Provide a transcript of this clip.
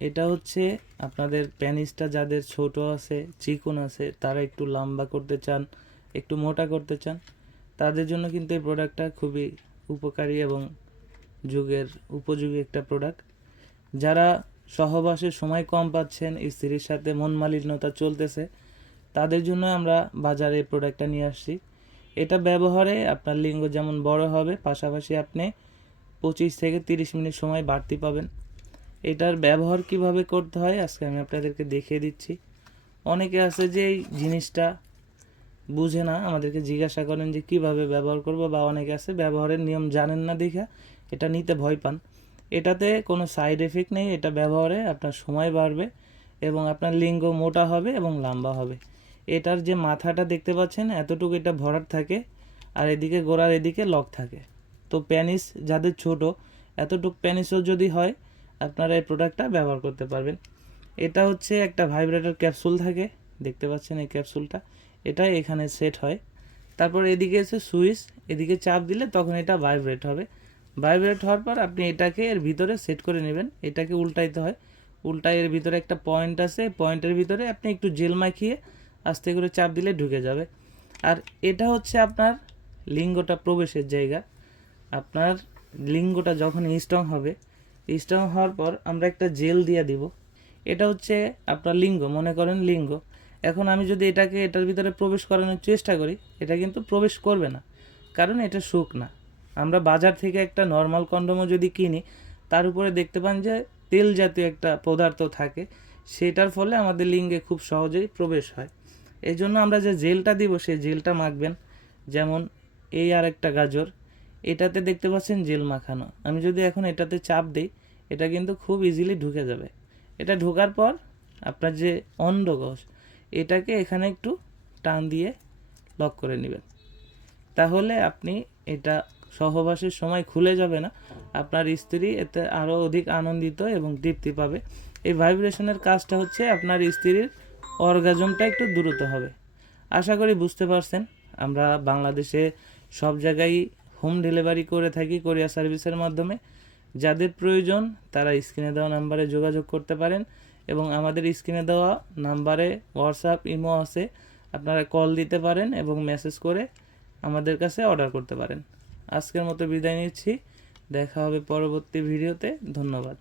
এটা হচ্ছে আপনাদের পেনিসটা যাদের ছোট আছে, চিকন আছে, তারা একটু লম্বা করতে চান, একটু মোটা করতে চান, তাদের জন্য কিন্তু এই প্রোডাক্টটা খুবই উপকারী এবং যুগের উপযোগী একটা প্রোডাক্ট। যারা সহবাসের সময় কম পাচ্ছেন, স্ত্রীর সাথে মন মালিন্যতা চলতেছে, তাদের জন্য আমরা বাজারে এই প্রোডাক্টটা নিয়ে আসছি। এটা ব্যবহারে আপনার লিঙ্গ যেমন বড় হবে, পাশাপাশি আপনি 25 থেকে 30 মিনিট সময় বাড়তি পাবেন। এটার ব্যবহার কিভাবে করতে হয় আজকে আমি আপনাদেরকে দেখিয়ে দিচ্ছি। অনেকে আছে যে এই জিনিসটা বুঝে না, আমাদেরকে জিজ্ঞাসা করেন যে কিভাবে ব্যবহার করব, বা অনেকে আছে ব্যবহারের নিয়ম জানেন না দেখা এটা নিতে ভয় পান। এটাতে কোনো সাইড এফেক্ট নেই। এটা ব্যবহারে আপনার সময় বাড়বে এবং আপনার লিঙ্গ মোটা হবে এবং লম্বা হবে। এটার যে মাথাটা দেখতে পাচ্ছেন এতটুকু এটা ভরাট থাকে, আর এদিকে গোড়ার এদিকে লক থাকে। তো প্যানিস যাদের ছোট, এতটুকু প্যানিসও যদি হয়, আপনারা এই প্রোডাক্টটা ব্যবহার করতে পারবেন। এটা হচ্ছে একটা ভাইব্রেটর ক্যাপসুল থাকে, দেখতে পাচ্ছেন এই ক্যাপসুলটা, এটা এখানে সেট হয়। তারপর এদিকে আছে সুইচ, এদিকে চাপ দিলে তখন এটা ভাইব্রেট হবে। ভাইব্রেট হওয়ার পর আপনি এটাকে এর ভিতরে সেট করে নেবেন। এটাকে উল্টাইতে হয়, উল্টায় এর ভিতরে একটা পয়েন্ট আছে, পয়েন্টের ভিতরে আপনি একটু জেল মাখিয়ে আস্তে করে চাপ দিলে ঢুকে যাবে। আর এটা হচ্ছে আপনার লিঙ্গটা প্রবেশের জায়গা। আপনার লিঙ্গটা যখন স্ট্রং হবে, স্ট্রং হওয়ার পর আমরা একটা জেল দিয়ে দিব। এটা হচ্ছে আপনার লিঙ্গ, মনে করেন লিঙ্গ। এখন আমি যদি এটাকে এটার ভিতরে প্রবেশ করানোর চেষ্টা করি, এটা কিন্তু প্রবেশ করবে না, কারণ এটা সুখ না। আমরা বাজার থেকে একটা নর্মাল কন্ডোমও যদি কিনি, তার উপরে দেখতে পান যে তেল জাতীয় একটা পদার্থ থাকে, সেটার ফলে আমাদের লিঙ্গে খুব সহজেই প্রবেশ হয়। এই জন্য আমরা যে জেলটা দিব, সেই জেলটা মাখবেন। যেমন এই আর একটা গাজর, এটাতে দেখতে পাচ্ছেন জেল মাখানো। আমি যদি এখন এটাতে চাপ দিই, এটা কিন্তু খুব ইজিলি ঢুকে যাবে। এটা ঢোকার পর আপনার যে অন্ডকোষ, এটাকে এখানে একটু টান দিয়ে লক করে নেবেন। তাহলে আপনি এটা সহবাসের সময় খুলে যাবে না, আপনার স্ত্রী এতে আরও অধিক আনন্দিত এবং তৃপ্তি পাবে। এই ভাইব্রেশনের কাজটা হচ্ছে আপনার স্ত্রীর অর্গাজমটা একটু দ্রুত হবে। আশা করি বুঝতে পারছেন। আমরা বাংলাদেশে সব জায়গায় হোম ডেলিভারি করে থাকি কোরিয়ার সার্ভিসের মাধ্যমে। যাদের প্রয়োজন তারা স্ক্রিনে দেওয়া নাম্বারে যোগাযোগ করতে পারেন, এবং আমাদের স্ক্রিনে দেওয়া নাম্বারে হোয়াটসঅ্যাপ, ইমো আছে, আপনারা কল দিতে পারেন এবং মেসেজ করে আমাদের কাছে অর্ডার করতে পারেন। আজকের মতো বিদায় নিচ্ছি, দেখা হবে পরবর্তী ভিডিওতে। ধন্যবাদ।